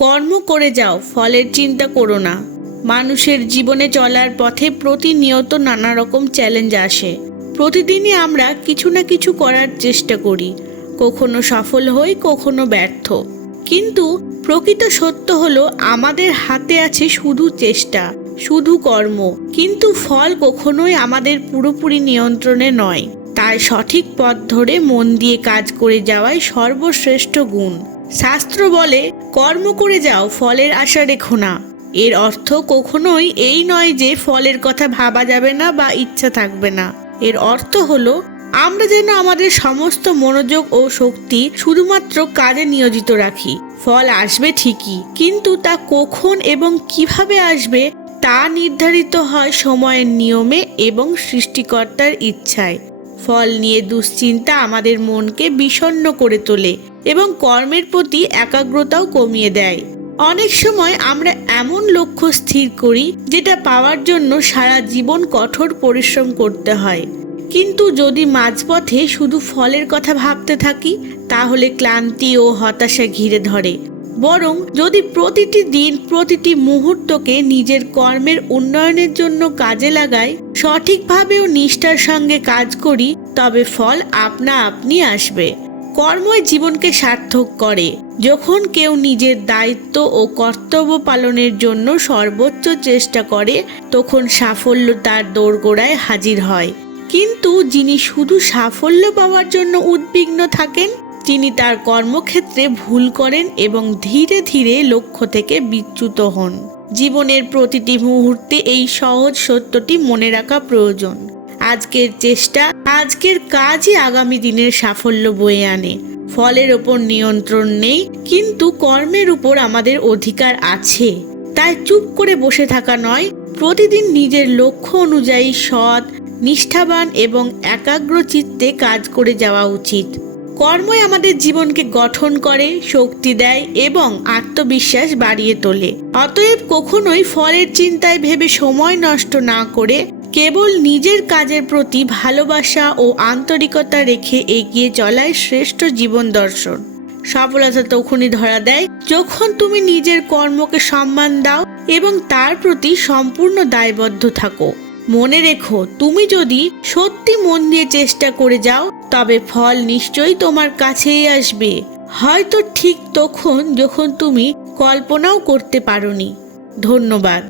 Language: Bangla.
কর্ম করে যাও, ফলের চিন্তা করো না। মানুষের জীবনে চলার পথে প্রতিনিয়ত নানা রকম চ্যালেঞ্জ আসে। প্রতিদিনই আমরা কিছু না কিছু করার চেষ্টা করি, কখনো সফল হই, কখনো ব্যর্থ। কিন্তু প্রকৃত সত্য হলো আমাদের হাতে আছে শুধু চেষ্টা, শুধু কর্ম, কিন্তু ফল কখনোই আমাদের পুরোপুরি নিয়ন্ত্রণে নয়। তাই সঠিক পথ ধরে মন দিয়ে কাজ করে যাওয়াই সর্বশ্রেষ্ঠ গুণ। শাস্ত্র বলে, কর্ম করে যাও, ফলের আশা রেখো না। এর অর্থ কখনোই এই নয় যে ফলের কথা ভাবা যাবে না বা ইচ্ছা থাকবে না। এর অর্থ হলো আমরা যেন আমাদের সমস্ত মনোযোগ ও শক্তি শুধুমাত্র কাজে নিয়োজিত রাখি। ফল আসবে ঠিকই, কিন্তু তা কখন এবং কিভাবে আসবে তা নির্ধারিত হয় সময়ের নিয়মে এবং সৃষ্টিকর্তার ইচ্ছায়। ফল নিয়ে দুশ্চিন্তা আমাদের মনকে বিষণ্ণ করে তোলে এবং কর্মের প্রতি একাগ্রতাও কমিয়ে দেয়। অনেক সময় আমরা এমন লক্ষ্য স্থির করি যেটা পাওয়ার জন্য সারা জীবন কঠোর পরিশ্রম করতে হয়। কিন্তু যদি মাঝপথে শুধু ফলের কথা ভাবতে থাকি, তাহলে ক্লান্তি ও হতাশা ঘিরে ধরে। বরং যদি প্রতিটি দিন, প্রতিটি মুহূর্তকে নিজের কর্মের উন্নয়নের জন্য কাজে লাগাই, সঠিকভাবে ও নিষ্ঠার সঙ্গে কাজ করি, তবে ফল আপনা আপনি আসবে। কর্মই জীবনকে সার্থক করে। যখন কেউ নিজের দায়িত্ব ও কর্তব্য পালনের জন্য সর্বোচ্চ চেষ্টা করে, তখন সাফল্য তার দোরগোড়ায় হাজির হয়। কিন্তু যিনি শুধু সাফল্য পাওয়ার জন্য উদ্বিগ্ন থাকেন, তিনি তার কর্মক্ষেত্রে ভুল করেন এবং ধীরে ধীরে লক্ষ্য থেকে বিচ্যুত হন। জীবনের প্রতিটি মুহূর্তে এই সহজ সত্যটি মনে রাখা প্রয়োজন। আজকের চেষ্টা, আজকের কাজই আগামী দিনের সাফল্য বয়ে আনে। ফলের ওপর নিয়ন্ত্রণ নেই, কিন্তু কর্মের উপর আমাদের অধিকার আছে। তাই চুপ করে বসে থাকা নয়, প্রতিদিন নিজের লক্ষ্য অনুযায়ী সৎ, নিষ্ঠাবান এবং একাগ্র চিত্তে কাজ করে যাওয়া উচিত। কর্মই আমাদের জীবনকে গঠন করে, শক্তি দেয় এবং আত্মবিশ্বাস বাড়িয়ে তোলে। অতএব কখনোই ফলের চিন্তায় ভেবে সময় নষ্ট না করে কেবল নিজের কাজের প্রতি ভালোবাসা ও আন্তরিকতা রেখে এগিয়ে চলাই শ্রেষ্ঠ জীবন দর্শন। সফলতা তখনই ধরা দেয় যখন তুমি নিজের কর্মকে সম্মান দাও এবং তার প্রতি সম্পূর্ণ দায়বদ্ধ থাকো। মনে রেখো, তুমি যদি সত্যি মন দিয়ে চেষ্টা করে যাও, তবে ফল নিশ্চয়ই তোমার কাছেই আসবে। হয়তো ঠিক তখন যখন তুমি কল্পনাও করতে পারোনি। ধন্যবাদ।